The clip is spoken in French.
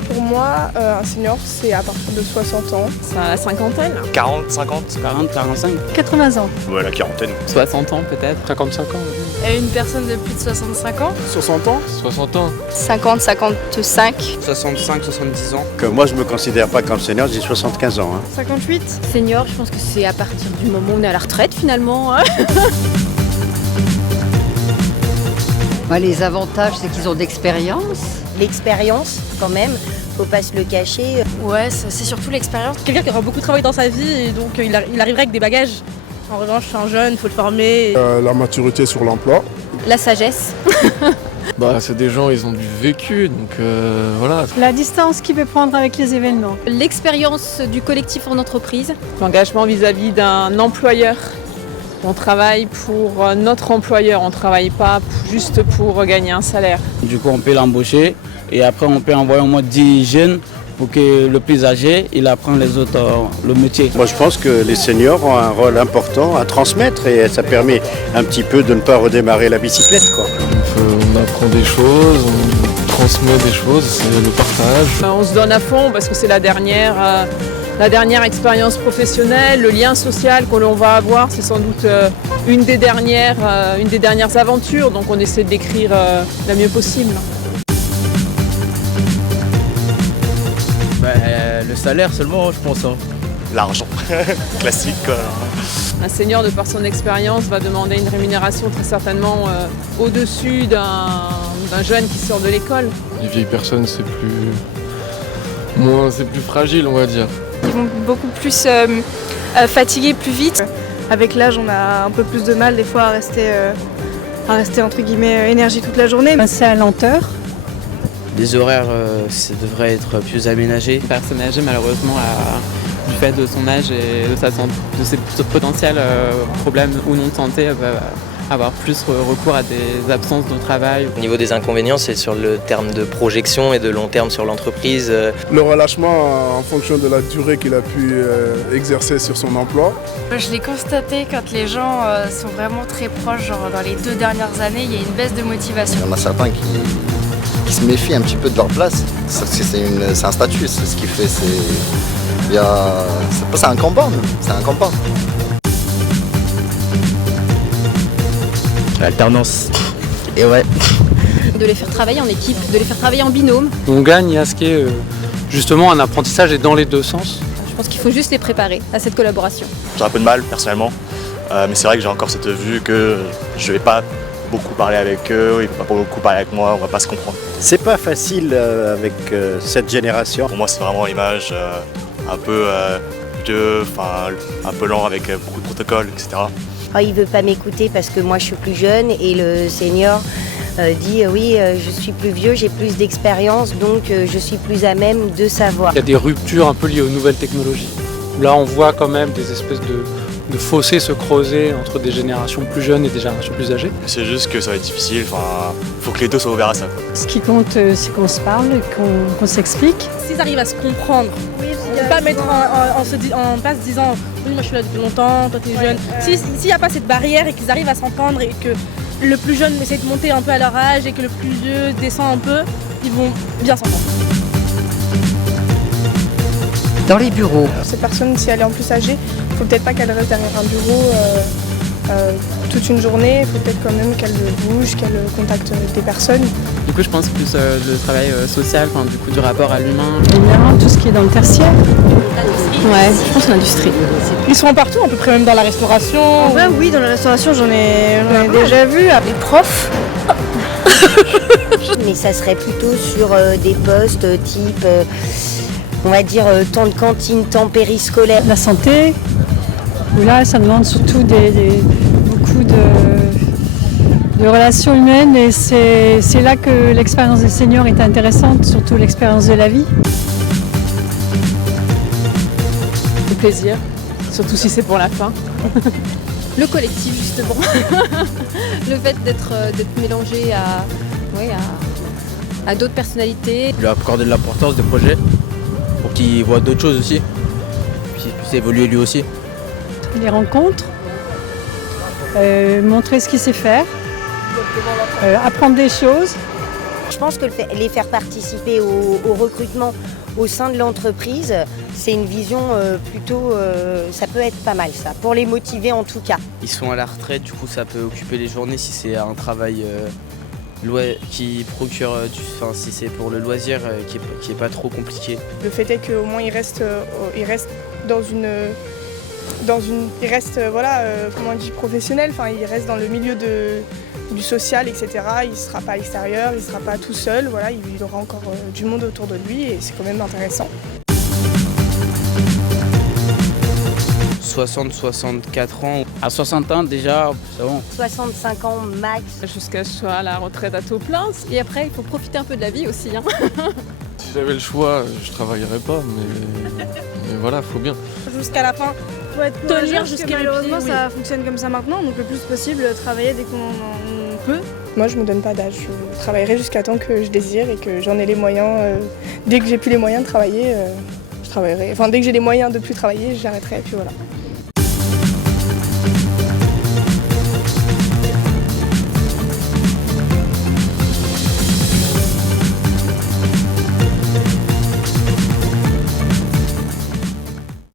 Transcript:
Pour moi, un senior, c'est à partir de 60 ans. C'est à la cinquantaine. 40, 50. 40, 45. 80 ans. Ouais, la quarantaine. 60 ans peut-être. 55 ans. Et une personne de plus de 65 ans. 60 ans. 60 ans. 50, 55. 65, 70 ans. Que moi, je me considère pas comme senior, j'ai 75 ans. 58. Senior, je pense que c'est à partir du moment où on est à la retraite finalement. Les avantages, c'est qu'ils ont d'expérience. L'expérience, quand même, faut pas se le cacher. Ouais, c'est surtout l'expérience. Quelqu'un qui aura beaucoup travaillé dans sa vie et donc il arriverait avec des bagages. En revanche, c'est un jeune, il faut le former. La maturité sur l'emploi. La sagesse. C'est des gens, ils ont du vécu, donc voilà. La distance qu'il peut prendre avec les événements. L'expérience du collectif en entreprise. L'engagement vis-à-vis d'un employeur. On travaille pour notre employeur, on ne travaille pas juste pour gagner un salaire. Du coup, on peut l'embaucher et après, on peut envoyer au moins 10 jeunes pour que le plus âgé, il apprenne les autres le métier. Moi, je pense que les seniors ont un rôle important à transmettre et ça permet un petit peu de ne pas redémarrer la bicyclette, quoi. On apprend des choses, on transmet des choses, c'est le partage. On se donne à fond parce que c'est la dernière expérience professionnelle, le lien social que l'on va avoir, c'est sans doute une des dernières aventures, donc on essaie de l'écrire la mieux possible. Le salaire seulement, je pense. L'argent. Classique, quoi. Un senior, de par son expérience, va demander une rémunération très certainement au-dessus d'un jeune qui sort de l'école. Les vieilles personnes, c'est plus fragile, on va dire. Ils vont beaucoup plus fatiguer plus vite. Avec l'âge, on a un peu plus de mal des fois à rester entre guillemets énergie toute la journée. C'est à lenteur. Les horaires, ça devrait être plus aménagé. Une personne âgée, malheureusement, du fait de son âge et de ses potentiels problèmes ou non de santé, va avoir plus recours à des absences de travail. Au niveau des inconvénients, c'est sur le terme de projection et de long terme sur l'entreprise. Le relâchement en fonction de la durée qu'il a pu exercer sur son emploi. Je l'ai constaté quand les gens sont vraiment très proches, genre dans les 2 dernières années, il y a une baisse de motivation. Il y en a certains qui se méfient un petit peu de leur place. C'est un statut, c'est ce qui fait, c'est un combat, c'est un combat. L'alternance. Et ouais. De les faire travailler en équipe, de les faire travailler en binôme. On gagne à ce qui est justement un apprentissage et dans les deux sens. Je pense qu'il faut juste les préparer à cette collaboration. J'ai un peu de mal, personnellement. Mais c'est vrai que j'ai encore cette vue que je vais pas beaucoup parler avec eux, ils vont pas beaucoup parler avec moi, on va pas se comprendre. C'est pas facile avec cette génération. Pour moi, c'est vraiment l'image un peu vieux, un peu lent avec beaucoup de protocoles, etc. Il veut pas m'écouter parce que moi je suis plus jeune et le senior dit oui, je suis plus vieux, j'ai plus d'expérience, donc je suis plus à même de savoir. Il y a des ruptures un peu liées aux nouvelles technologies. Là, on voit quand même des espèces de fossés se creuser entre des générations plus jeunes et des générations plus âgées. C'est juste que ça va être difficile, faut que les deux soient ouverts à ça. Ce qui compte, c'est qu'on se parle, qu'on s'explique. S'ils arrivent à se comprendre, ne pas mettre en place disant oui, moi je suis là depuis longtemps, toi t'es jeune. S'il n'y a pas cette barrière et qu'ils arrivent à s'entendre et que le plus jeune essaie de monter un peu à leur âge et que le plus vieux descend un peu, ils vont bien s'entendre. Dans les bureaux. Cette personne, si elle est en plus âgée, il faut peut-être pas qu'elle reste derrière un bureau toute une journée, il faut peut-être quand même qu'elle bouge, qu'elle contacte des personnes. Du coup, je pense plus le travail social, du coup du rapport à l'humain. Évidemment, tout ce qui est dans le tertiaire. Ouais, je pense l'industrie. Ils sont partout, à peu près même dans la restauration. En vrai, oui, dans la restauration, j'en ai déjà vu. Les profs. Mais ça serait plutôt sur des postes type, on va dire, temps de cantine, temps périscolaire. La santé, où là, ça demande surtout beaucoup de relations humaines et c'est là que l'expérience des seniors est intéressante, surtout l'expérience de la vie. Le plaisir, surtout si c'est pour la fin. Le collectif justement. Le fait d'être mélangé à d'autres personnalités. Lui accorder de l'importance des projets pour qu'il voit d'autres choses aussi, puis qu'il puisse évoluer lui aussi. Les rencontres, montrer ce qu'il sait faire, apprendre des choses, je pense que les faire participer au recrutement au sein de l'entreprise, c'est une vision plutôt, ça peut être pas mal ça, pour les motiver en tout cas. Ils sont à la retraite, du coup ça peut occuper les journées si c'est un travail qui procure, si c'est pour le loisir qui est pas trop compliqué. Le fait est qu'au moins il reste comment on dit, professionnel, enfin il reste dans le milieu du social, etc. Il ne sera pas à l'extérieur, il ne sera pas tout seul, voilà, il aura encore du monde autour de lui et c'est quand même intéressant. 60-64 ans. À 60 ans déjà, c'est bon. 65 ans max. Jusqu'à ce que je sois à la retraite à tout plein. Et après, il faut profiter un peu de la vie aussi. Hein. Si j'avais le choix, je travaillerais pas, mais voilà, faut bien. Jusqu'à la fin, faut être tenir jusqu'à malheureusement ça fonctionne comme ça maintenant, donc le plus possible travailler dès qu'on peut. Moi je me donne pas d'âge, je travaillerai jusqu'à temps que je désire et que j'en ai les moyens. Dès que j'ai plus les moyens de travailler, je travaillerai. Enfin dès que j'ai les moyens de plus travailler, j'arrêterai et puis voilà.